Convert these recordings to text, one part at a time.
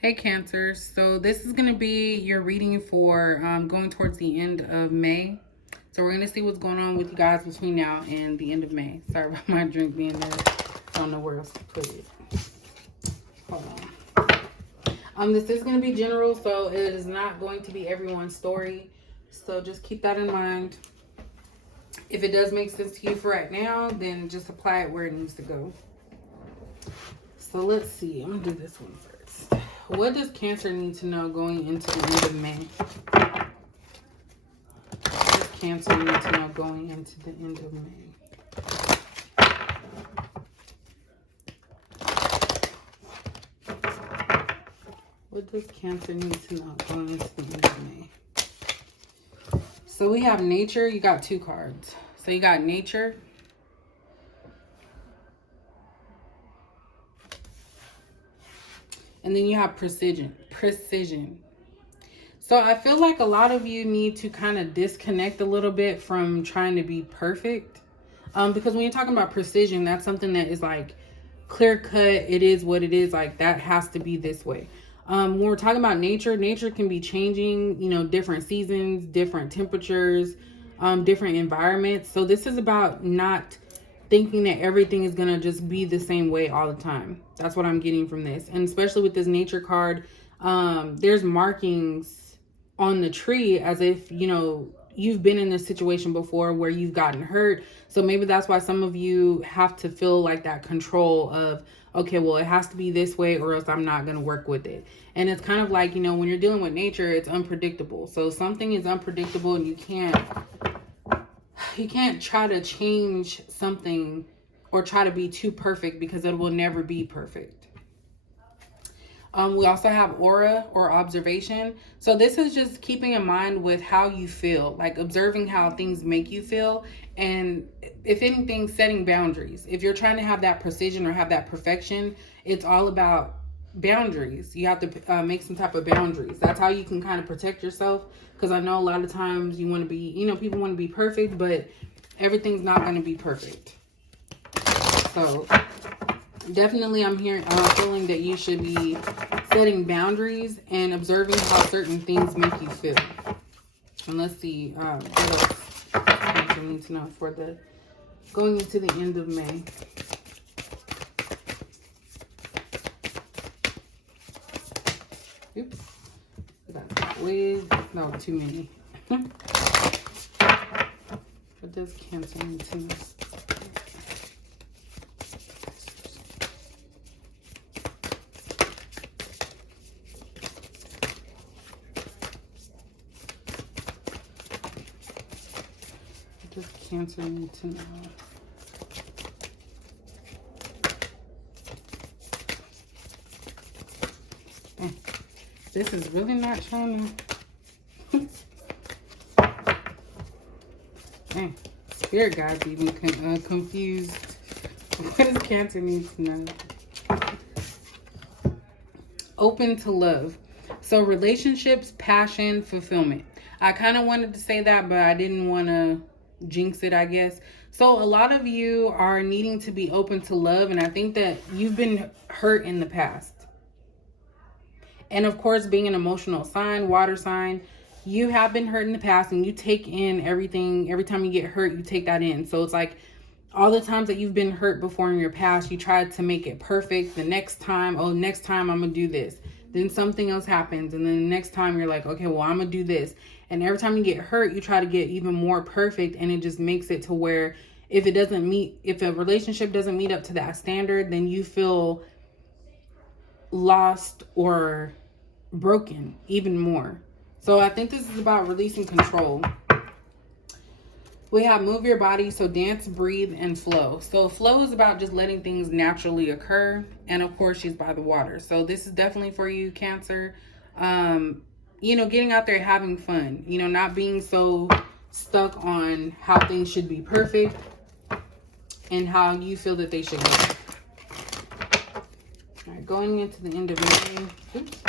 Hey Cancer, so this is going to be your reading for going towards the end of May. So we're going to see what's going on with you guys between now and the end of May. Sorry about my drink being there. I don't know where else to put it. Hold on. This is going to be general, so it is not going to be everyone's story. So just keep that in mind. If it does make sense to you for right now, then just apply it where it needs to go. So let's see. I'm going to do this one first. What does Cancer need to know going into the end of May? What does Cancer need to know going into the end of May? What does Cancer need to know going into the end of May? So we have Nature. You got two cards. So you got Nature. And then you have Precision. So I feel like a lot of you need to kind of disconnect a little bit from trying to be perfect. Because when you're talking about precision, that's something that is like clear cut. It is what it is. Like that has to be this way. When we're talking about nature can be changing, different seasons, different temperatures, different environments. So this is about not thinking that everything is going to just be the same way all the time. That's what I'm getting from this. And especially with this nature card, there's markings on the tree as if, you've been in this situation before where you've gotten hurt. So maybe that's why some of you have to feel like that control of, okay, well, it has to be this way or else I'm not going to work with it. And it's kind of like, when you're dealing with nature, it's unpredictable. So something is unpredictable and you can't try to change something or try to be too perfect because it will never be perfect. We also have aura or observation. So this is just keeping in mind with how you feel, like observing how things make you feel. And if anything, setting boundaries. If you're trying to have that precision or have that perfection, it's all about boundaries. You have to make some type of boundaries. That's how you can kind of protect yourself. Because I know a lot of times you want to be, people want to be perfect, but everything's not going to be perfect. So definitely I'm feeling that you should be setting boundaries and observing how certain things make you feel. And let's see what else you need to know for the going into the end of May. Oops. That's way, no, too many. What does Cancer need to know? What does Cancer need to know? This is really not trying to... Spirit guides even confused. What does Cancer need to know? Open to love. So relationships, passion, fulfillment. I kind of wanted to say that, but I didn't want to jinx it, I guess. So a lot of you are needing to be open to love, and I think that you've been hurt in the past. And of course, being an emotional sign, water sign, you have been hurt in the past and you take in everything. Every time you get hurt, you take that in. So it's like all the times that you've been hurt before in your past, you try to make it perfect. The next time, next time I'm going to do this. Then something else happens. And then the next time you're like, okay, well, I'm going to do this. And every time you get hurt, you try to get even more perfect. And it just makes it to where if a relationship doesn't meet up to that standard, then you feel lost or broken even more. So I think this is about releasing control. We have move your body, so dance, breathe, and flow. So flow is about just letting things naturally occur. And of course, she's by the water. So this is definitely for you, Cancer. Getting out there, having fun, not being so stuck on how things should be perfect and how you feel that they should be. All right, going into the end of May. Oops.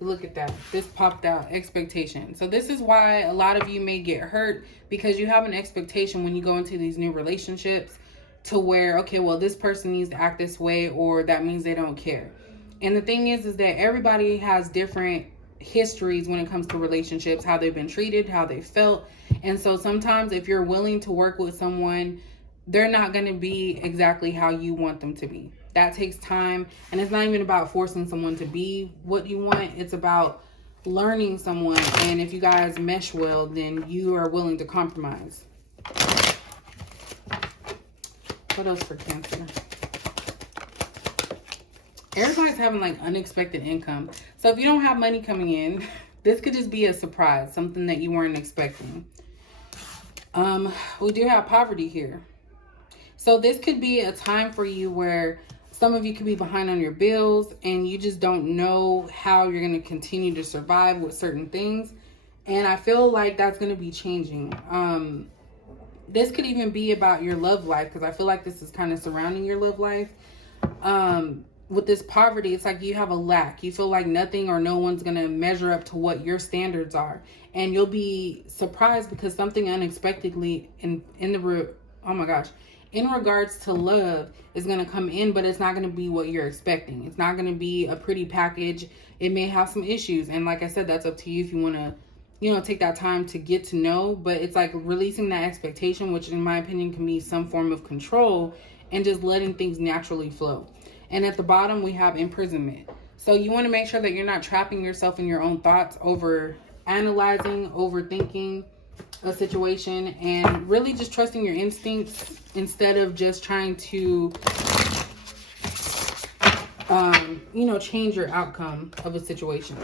Look at that. This popped out. Expectation. So this is why a lot of you may get hurt because you have an expectation when you go into these new relationships to where, okay, well, this person needs to act this way or that means they don't care. And the thing is that everybody has different histories when it comes to relationships, how they've been treated, how they felt. And so sometimes if you're willing to work with someone, they're not going to be exactly how you want them to be. That takes time. And it's not even about forcing someone to be what you want. It's about learning someone. And if you guys mesh well, then you are willing to compromise. What else for Cancer? Everybody's having like unexpected income. So if you don't have money coming in, this could just be a surprise, something that you weren't expecting. We do have poverty here. So this could be a time for you where some of you could be behind on your bills and you just don't know how you're going to continue to survive with certain things. And I feel like that's going to be changing. This could even be about your love life, because I feel like this is kind of surrounding your love life. With this poverty, it's like you have a lack. You feel like nothing or no one's going to measure up to what your standards are. And you'll be surprised because something unexpectedly in regards to love is going to come in, but it's not going to be what you're expecting. It's not going to be a pretty package. It may have some issues. And like I said, that's up to you if you want to, take that time to get to know. But it's like releasing that expectation, which in my opinion can be some form of control, and just letting things naturally flow. And at the bottom, we have imprisonment. So you want to make sure that you're not trapping yourself in your own thoughts, over analyzing, overthinking a situation, and really just trusting your instincts instead of just trying to, change your outcome of a situation.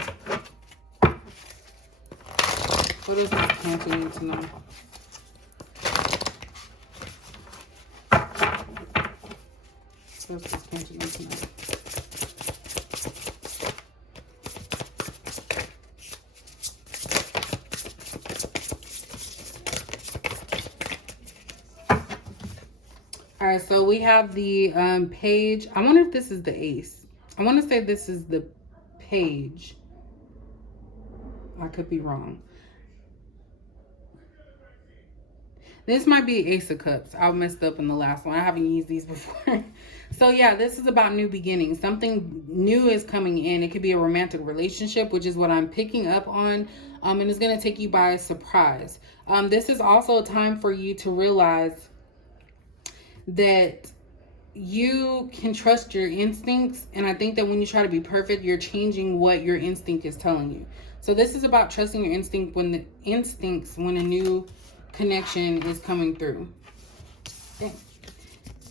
What else does Cancer need to know? What else does Cancer need to know? All right, so we have the page. I wonder if this is the ace. I want to say this is the page. I could be wrong. This might be Ace of Cups. I messed up in the last one. I haven't used these before. So yeah, this is about new beginnings. Something new is coming in. It could be a romantic relationship, which is what I'm picking up on. And it's going to take you by surprise. This is also a time for you to realize that you can trust your instincts. And I think that when you try to be perfect, you're changing what your instinct is telling you. So this is about trusting your instinct when a new connection is coming through. Okay.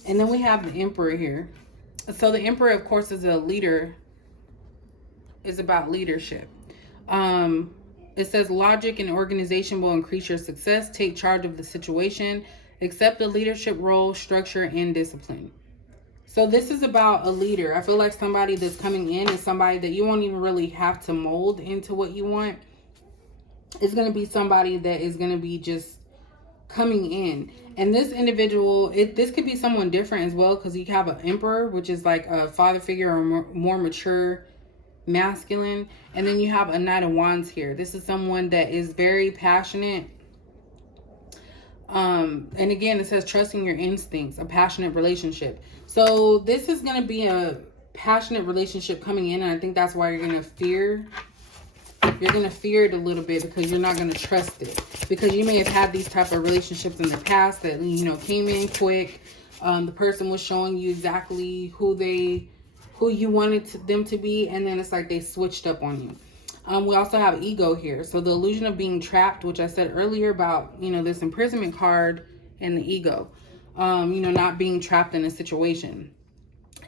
And then we have the Emperor here. So the Emperor, of course, is a leader, is about leadership. It says logic and organization will increase your success. Take charge of the situation. Accept the leadership role, structure, and discipline. So this is about a leader. I feel like somebody that's coming in is somebody that you won't even really have to mold into what you want. It's going to be somebody that is going to be just coming in. And this individual, this could be someone different as well, because you have an Emperor, which is like a father figure or more mature masculine. And then you have a Knight of Wands here. This is someone that is very passionate. And again, it says trusting your instincts, a passionate relationship. So this is going to be a passionate relationship coming in. And I think that's why you're going to fear. You're going to fear it a little bit because you're not going to trust it. Because you may have had these type of relationships in the past that, came in quick. The person was showing you exactly who you wanted them to be. And then it's like they switched up on you. We also have ego here. So the illusion of being trapped, which I said earlier about, this imprisonment card and the ego, not being trapped in a situation.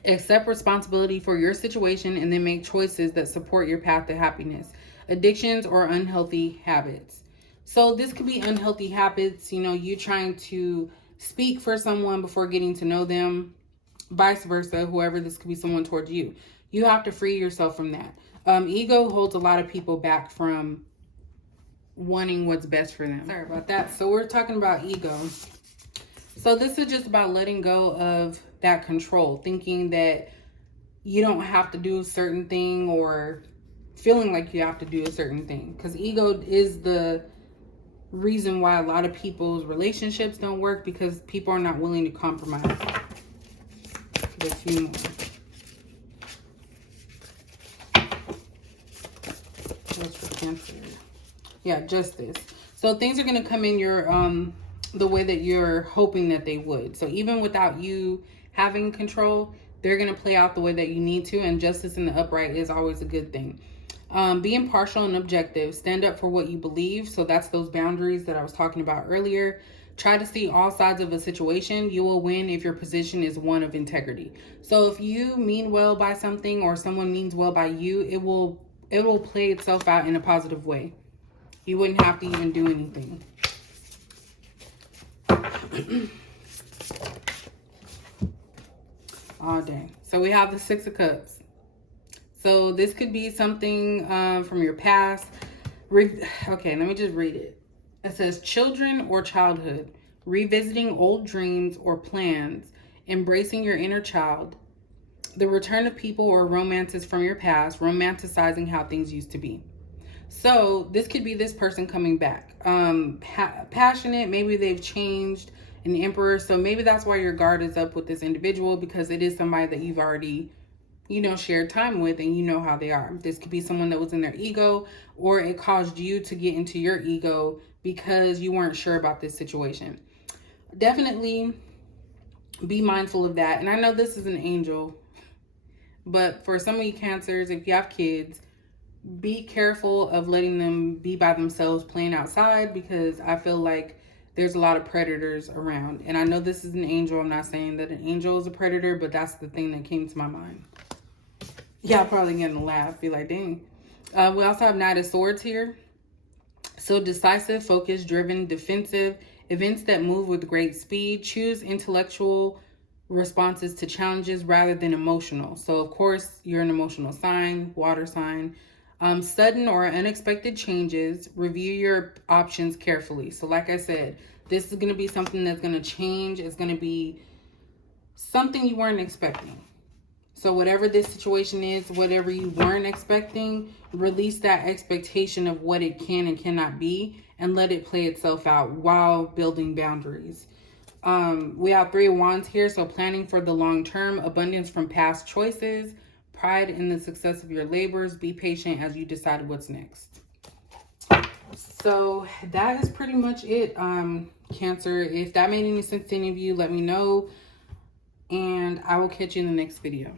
Accept responsibility for your situation and then make choices that support your path to happiness. Addictions or unhealthy habits. So this could be unhealthy habits, you trying to speak for someone before getting to know them, vice versa, whoever, this could be someone towards you. You have to free yourself from that. Ego holds a lot of people back from wanting what's best for them. Sorry about that. So we're talking about ego. So this is just about letting go of that control, thinking that you don't have to do a certain thing or feeling like you have to do a certain thing. Because ego is the reason why a lot of people's relationships don't work, because people are not willing to compromise. Get a few more. That's for Cancer. Yeah, justice. So things are going to come in your the way that you're hoping that they would. So even without you having control, they're going to play out the way that you need to, and justice in the upright is always a good thing. Be impartial and objective. Stand up for what you believe. So that's those boundaries that I was talking about earlier. Try to see all sides of a situation. You will win if your position is one of integrity. So if you mean well by something or someone means well by you, it will play itself out in a positive way. You wouldn't have to even do anything. All day. So we have the Six of Cups. So this could be something from your past. Okay, let me just read it. It says children or childhood, revisiting old dreams or plans, embracing your inner child, the return of people or romances from your past, romanticizing how things used to be. So this could be this person coming back, passionate. Maybe they've changed, an emperor. So maybe that's why your guard is up with this individual, because it is somebody that you've already, shared time with, and you know how they are. This could be someone that was in their ego, or it caused you to get into your ego because you weren't sure about this situation. Definitely be mindful of that. And I know this is an angel, but for some of you Cancers, if you have kids, be careful of letting them be by themselves playing outside, because I feel like there's a lot of predators around. And I know this is an angel. I'm not saying that an angel is a predator, but that's the thing that came to my mind. Yeah, I'm probably getting a laugh. Be like, dang. We also have Knight of Swords here. So decisive, focused, driven, defensive, events that move with great speed. Choose intellectual responses to challenges rather than emotional. So of course, you're an emotional sign, water sign. Sudden or unexpected changes. Review your options carefully. So like I said, this is going to be something that's going to change. It's going to be something you weren't expecting. So whatever this situation is, whatever you weren't expecting, release that expectation of what it can and cannot be, and let it play itself out while building boundaries. We have Three of Wands here. So planning for the long term, abundance from past choices, pride in the success of your labors. Be patient as you decide what's next. So that is pretty much it, Cancer. If that made any sense to any of you, let me know, and I will catch you in the next video.